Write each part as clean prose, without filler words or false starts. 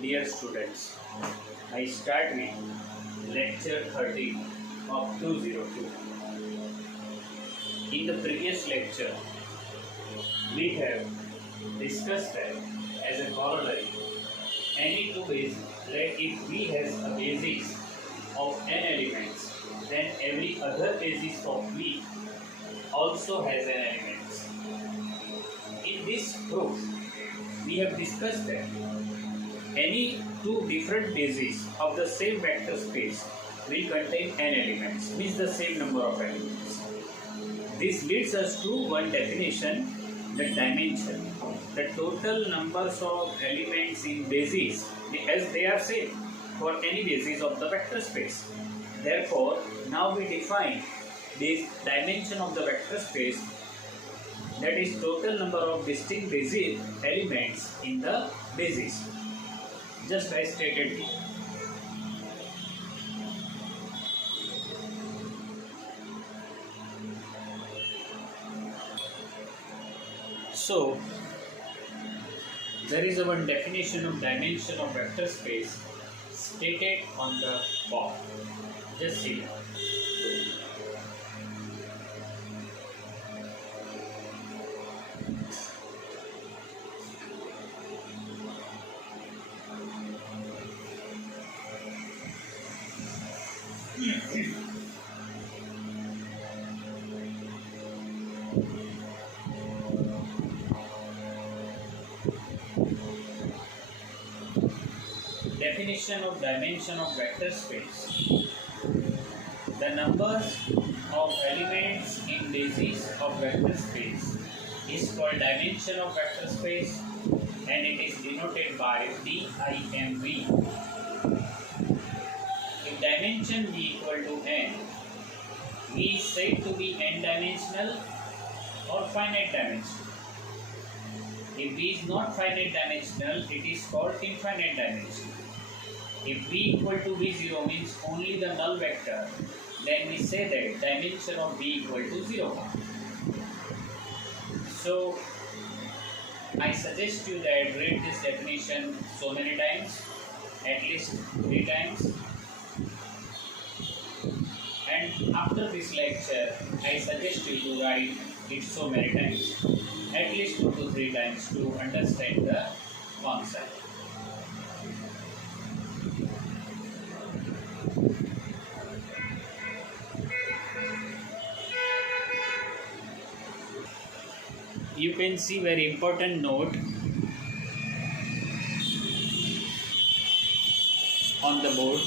Dear students, I start with lecture 13 of 202. In the previous lecture, we have discussed that as a corollary, any two bases, that if V has a basis of n elements, then every other basis of V also has n elements. In this proof, we have discussed that any two different bases of the same vector space will contain n elements, means the same number of elements. This leads us to one definition, the dimension. The total numbers of elements in bases, as they are same for any basis of the vector space. Therefore, now we define this dimension of the vector space, that is total number of distinct basis elements in the basis, just as stated here. So, there is one definition of dimension of vector space stated on the form. Just see now. Definition of dimension of vector space. The numbers of elements in basis of vector space is called dimension of vector space, and it is denoted by DIMV. If dimension be equal to n, V is said to be n-dimensional or finite dimensional. If V is not finite dimensional, it is called infinite dimensional. If V equal to V0 means only the null vector, then we say that dimension of V equal to 0. So, I suggest you that read this definition so many times, at least 3 times. And after this lecture, I suggest you to write it so many times, at least 2 to 3 times to understand the concept. You can see very important note on the board.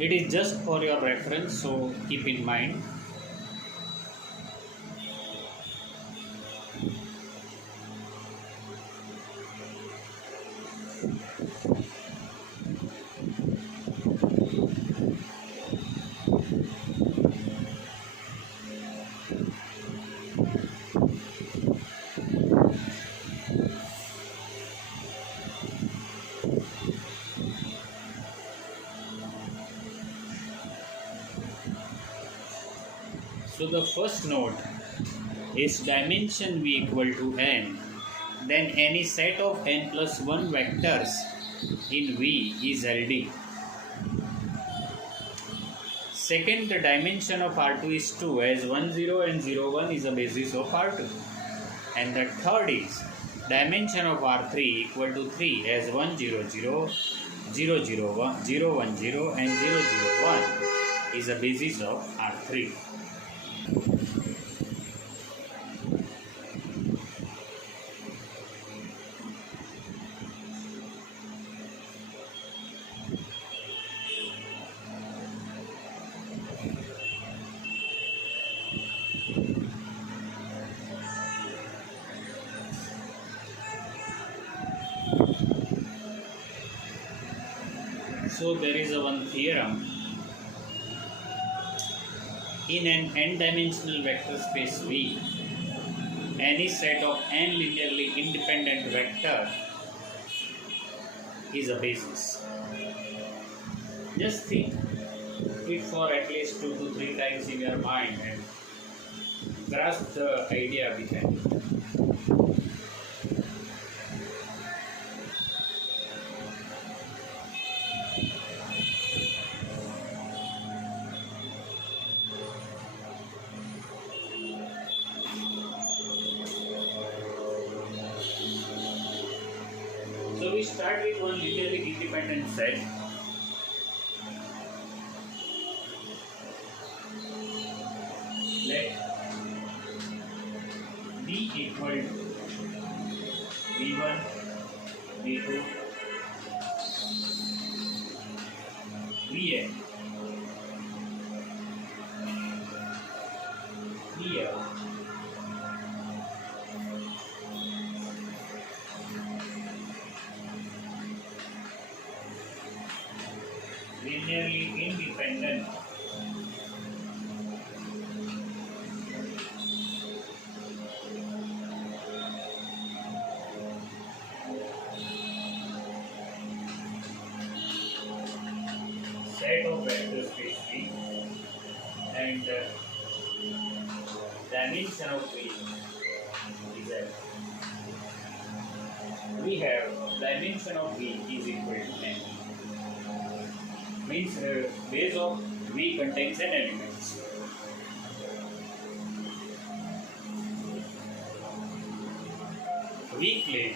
It is just for your reference, so keep in mind. So the first note is dimension V equal to n, then any set of n plus 1 vectors in V is LD. Second, the dimension of R2 is 2, as 1 0 and 0 1 is a basis of R2. And the third is dimension of R3 equal to 3, as 1 0 0, 0 0 1, 0 1 0 and 0 0 1 is a basis of R3. So there is one theorem. In an n-dimensional vector space V, any set of n linearly independent vector is a basis. Just think it for at least 2 to 3 times in your mind, and grasp the idea behind it. So we start with one linearly independent set. Let B equal to V1, V2, Vn, Vl, linearly independent set of vector space V and dimension of V is that we have dimension of V is equal to n. Means base of V contains n elements. We claim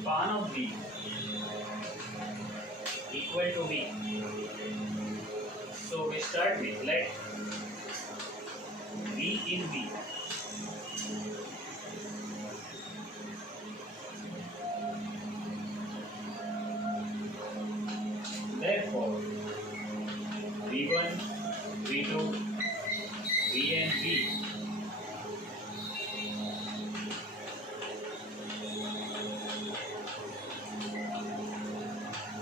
span of V equal to V. So we start with let V in V therefore V1, V2, Vn, V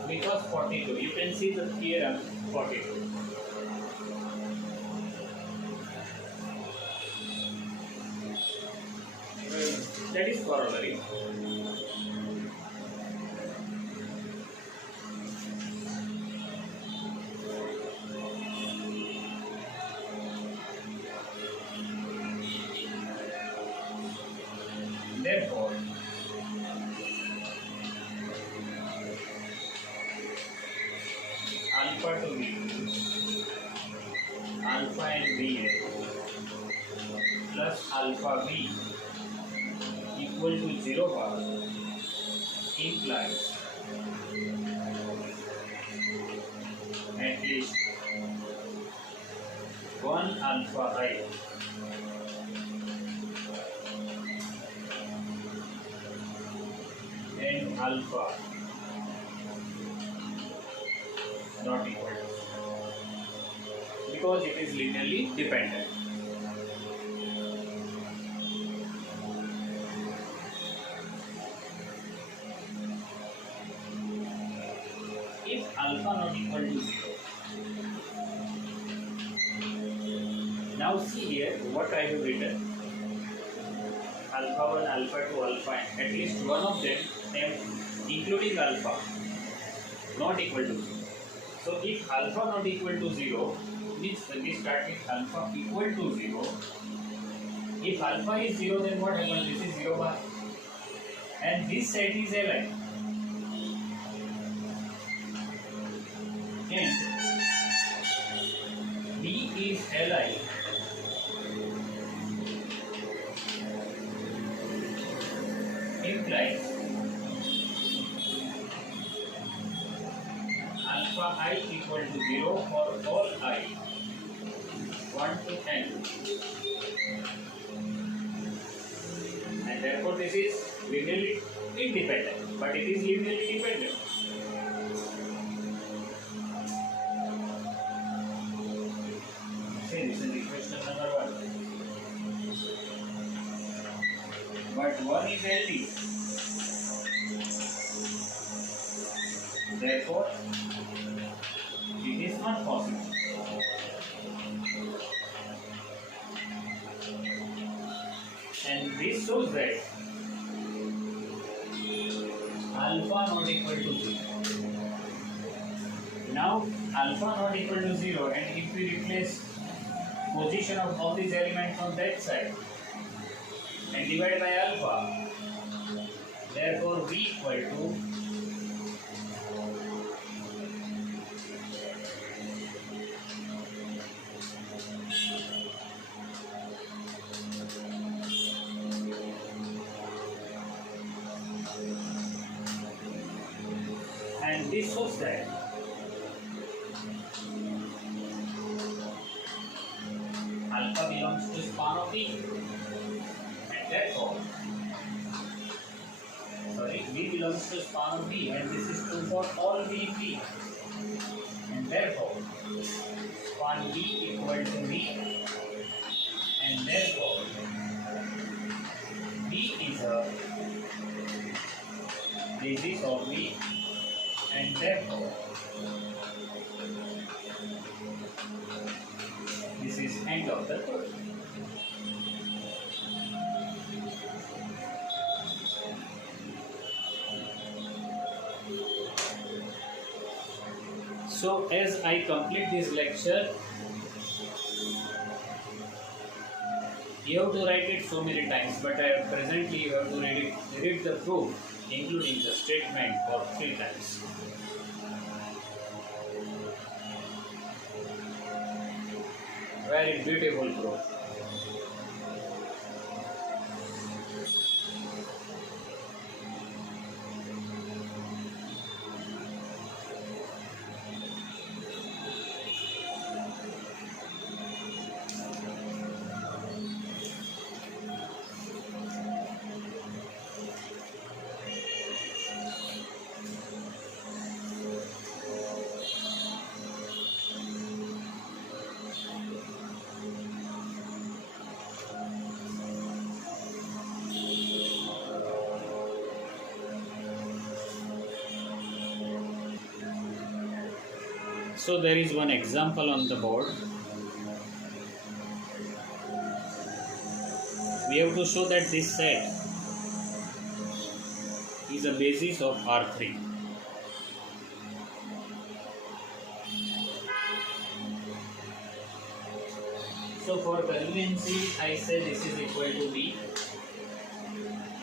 because 42 you can see the theorem 42. That is corollary. Therefore, alpha to V, alpha and Va plus alpha V equal to 0 bar implies at least one alpha I and alpha not equal to because it is linearly dependent. If alpha not equal to 0, now see here what I have written. Alpha 1, alpha 2, alpha n, at least one of them including alpha not equal to 0. So if alpha not equal to 0 means we start with alpha equal to 0. If alpha is 0 then what happens? This is 0 bar and this set is Li and B is Li implies alpha I equal to 0 for all I 1 to n and therefore this is linearly independent but it is linearly dependent. See, this is equation number 1 but 1 is LD. Therefore, it is not possible. And this shows that alpha not equal to 0. Now alpha not equal to 0, and if we replace position of all these elements on that side and divide by alpha, therefore v equal to and this shows that alpha belongs to span of V, and therefore V belongs to span of V, and this is true for all V, and therefore span V equal to V, and therefore V is a basis of V, and therefore this is end of the quote. So as I complete this lecture, you have to write it so many times, but presently you have to read the proof including the statement for 3 times. Very beautiful proof. So there is one example on the board. We have to show that this set is a basis of R3. So for conveniency, I say this is equal to B.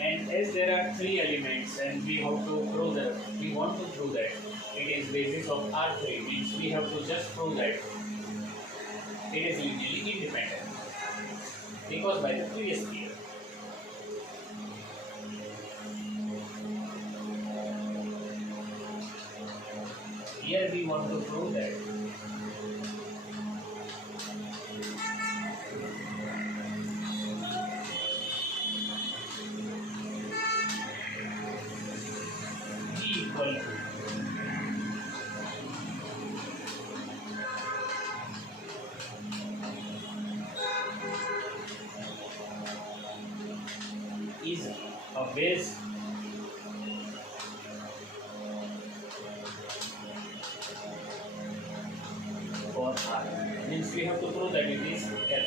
And as there are 3 elements and we have to prove that, we want to prove that it is basis of R3, means we have to just prove that it is linearly independent, because by the previous theorem. Here we want to prove that V equal to is a base for R. Means we have to prove that it is L.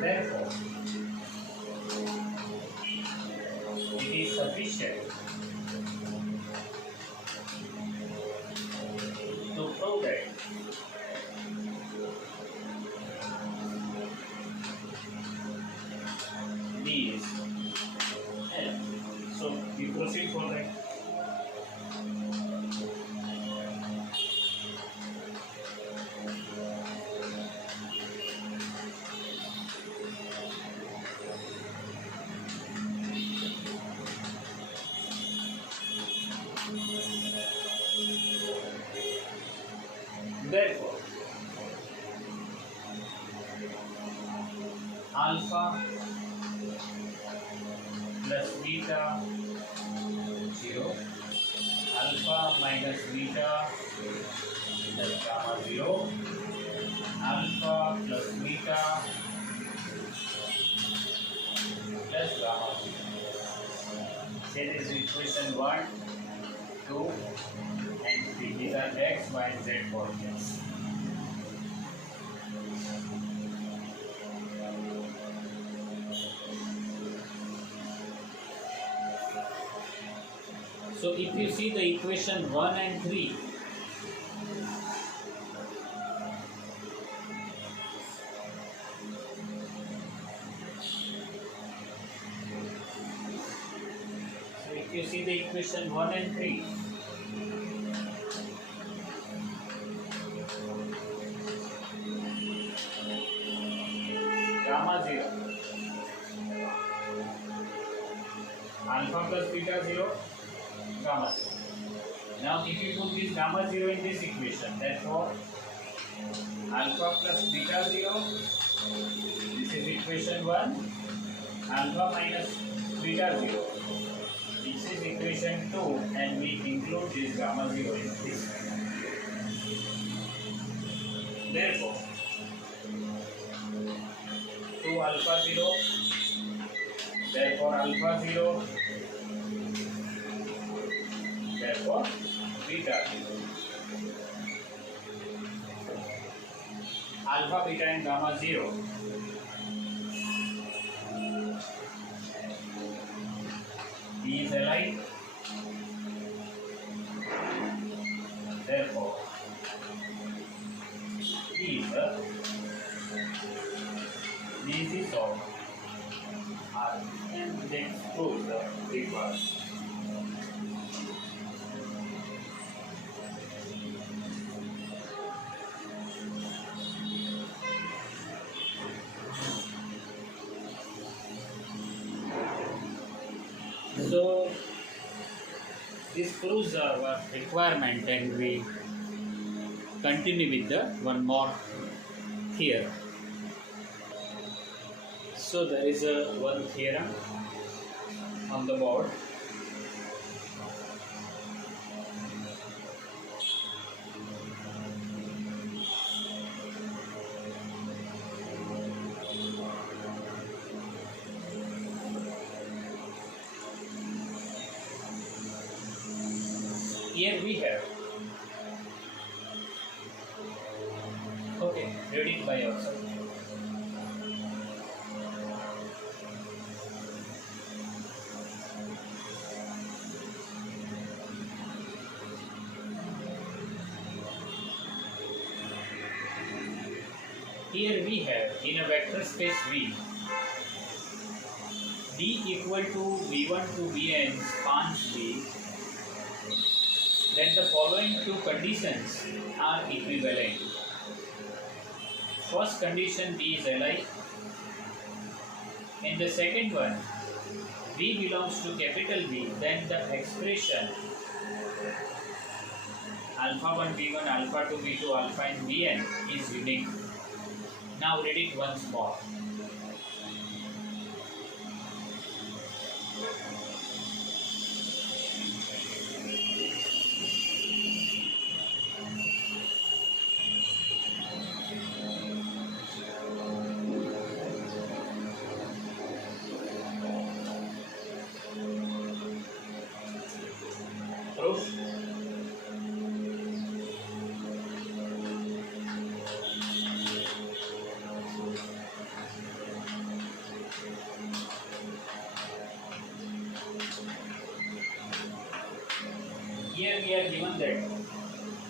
Therefore, it is sufficient to prove that B is L. So we proceed for that. Therefore, alpha plus beta 0, alpha minus beta plus gamma 0, alpha plus beta plus gamma 0. That is equation 1, 2 and 3. These are x, y and z coordinates. So if you see the equation 1 and 3, you see the equation 1 and 3. Gamma 0. Alpha plus beta 0. Gamma 0. Now if you put this gamma 0 in this equation, therefore alpha plus beta 0. This is equation 1. Alpha minus beta 0. This is equation 2, and we include this gamma 0 in this. Therefore, 2 alpha 0, therefore alpha 0, therefore beta 0. Alpha, beta and gamma 0. B is alike, therefore B is the basis of R, and then prove the reverse. So this proves our requirement, and we continue with the one more theorem. So there is a one theorem on the board. Here we have, okay, read it by yourself. Here we have, in a vector space V, D equal to V1 to Vn spans V, then the following two conditions are equivalent. First condition, B is alike. In the second one, V belongs to capital V, then the expression alpha 1 V1, alpha 2 V2, alpha and Vn is unique. Now read it once more. Proof. Here we are given that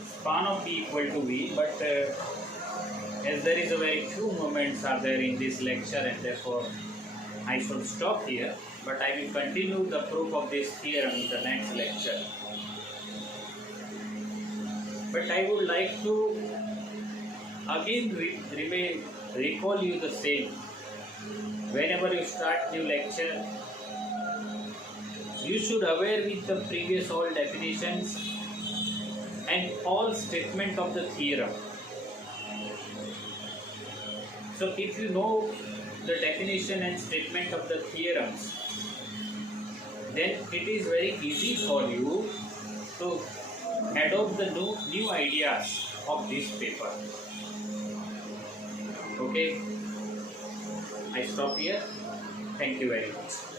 span of B equal to V, but as there is a very few moments are there in this lecture, and therefore I should stop here, but I will continue the proof of this theorem in the next lecture. But I would like to again recall you the same. Whenever you start new lecture, you should aware with the previous all definitions and all statement of the theorem. So if you know the definition and statement of the theorems, then it is very easy for you to adopt the new ideas of this paper. Okay, I stop here. Thank you very much.